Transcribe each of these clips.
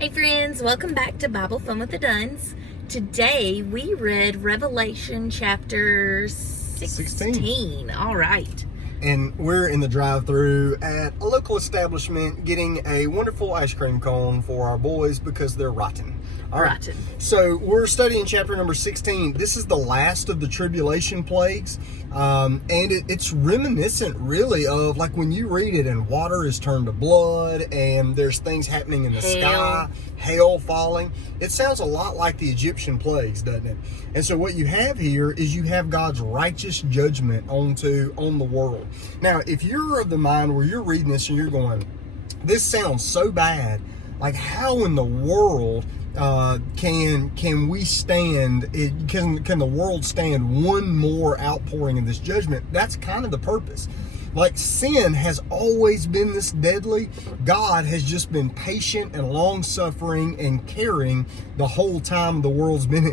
Hey friends, welcome back to Bible Fun with the Duns. Today we read Revelation chapter 16. All right. And we're in the drive-thru at a local establishment getting a wonderful ice cream cone for our boys because they're rotten. All right. Rotten. So we're studying chapter number 16. This is the last of the tribulation plagues. And it's reminiscent really of like when you read it and water is turned to blood and there's things happening in the sky, hail falling. It sounds a lot like the Egyptian plagues, doesn't it? And so what you have here is you have God's righteous judgment on the world. Now, if you're of the mind where you're reading this and you're going, this sounds so bad, like how in the world can we stand it? Can the world stand one more outpouring of this judgment? That's kind of the purpose. Like sin has always been this deadly. God has just been patient and long-suffering and caring the whole time the world's been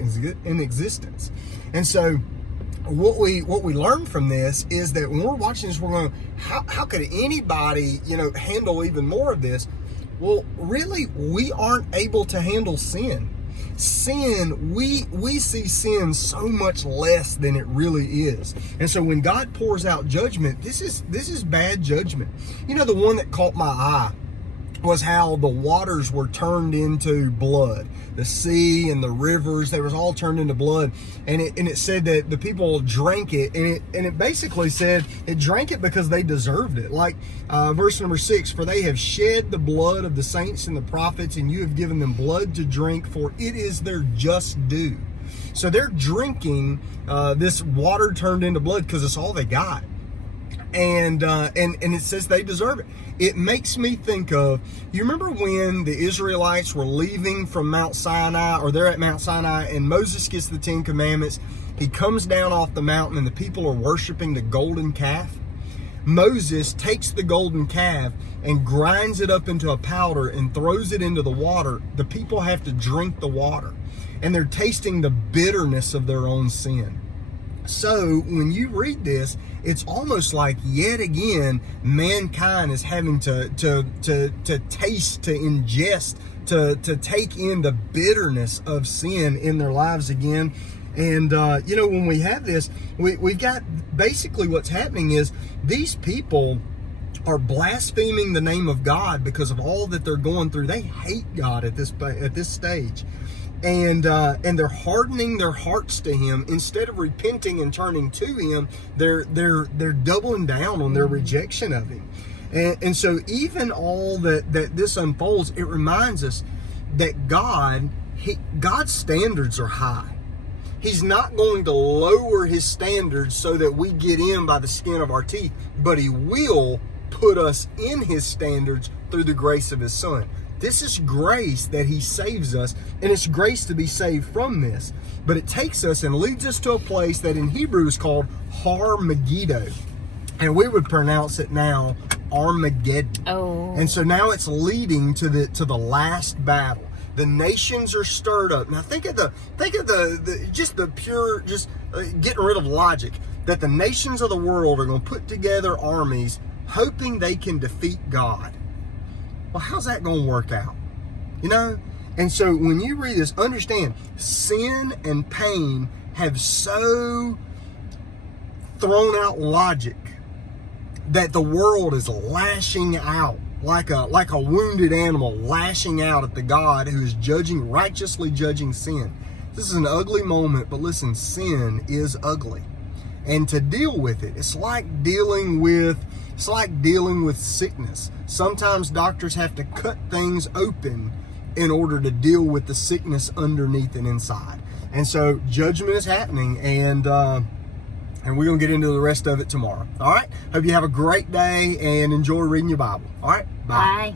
in existence. And so what we learn from this is that when we're watching this, we're going, how could anybody, handle even more of this? Well, really, we aren't able to handle sin. Sin, we see sin so much less than it really is. And so when God pours out judgment, this is bad judgment. The one that caught my eye was how the waters were turned into blood. The sea and the rivers, they was all turned into blood. And it said that the people drank it, and it basically said it drank it because they deserved it. Like verse number 6, for they have shed the blood of the saints and the prophets, and you have given them blood to drink, for it is their just due. So they're drinking this water turned into blood because it's all they got. And it says they deserve it. It makes me think of, you remember when the Israelites were leaving from Mount Sinai, or they're at Mount Sinai, and Moses gets the 10 Commandments. He comes down off the mountain and the people are worshiping the golden calf. Moses takes the golden calf and grinds it up into a powder and throws it into the water. The people have to drink the water, and they're tasting the bitterness of their own sin. So when you read this, it's almost like yet again mankind is having to taste, to ingest, to take in the bitterness of sin in their lives again. And when we have this, we've got basically what's happening is these people are blaspheming the name of God because of all that they're going through. They hate God at this stage. And they're hardening their hearts to Him. Instead of repenting and turning to Him, they're doubling down on their rejection of Him. And so even all that this unfolds, it reminds us that God's standards are high. He's not going to lower His standards so that we get in by the skin of our teeth, but He will put us in His standards through the grace of His Son. This is grace that He saves us, and it's grace to be saved from this. But it takes us and leads us to a place that in Hebrew is called Har Megiddo. And we would pronounce it now Armageddon. Oh. And so now it's leading to the last battle. The nations are stirred up. Now think of the pure getting rid of logic, that the nations of the world are going to put together armies hoping they can defeat God. Well, how's that going to work out? And so when you read this, understand, sin and pain have so thrown out logic that the world is lashing out like a wounded animal, lashing out at the God who is righteously judging sin. This is an ugly moment, but listen, sin is ugly. And to deal with it, it's like dealing with sickness. Sometimes doctors have to cut things open in order to deal with the sickness underneath and inside. And so judgment is happening, and we're going to get into the rest of it tomorrow. All right? Hope you have a great day and enjoy reading your Bible. All right? Bye. Bye.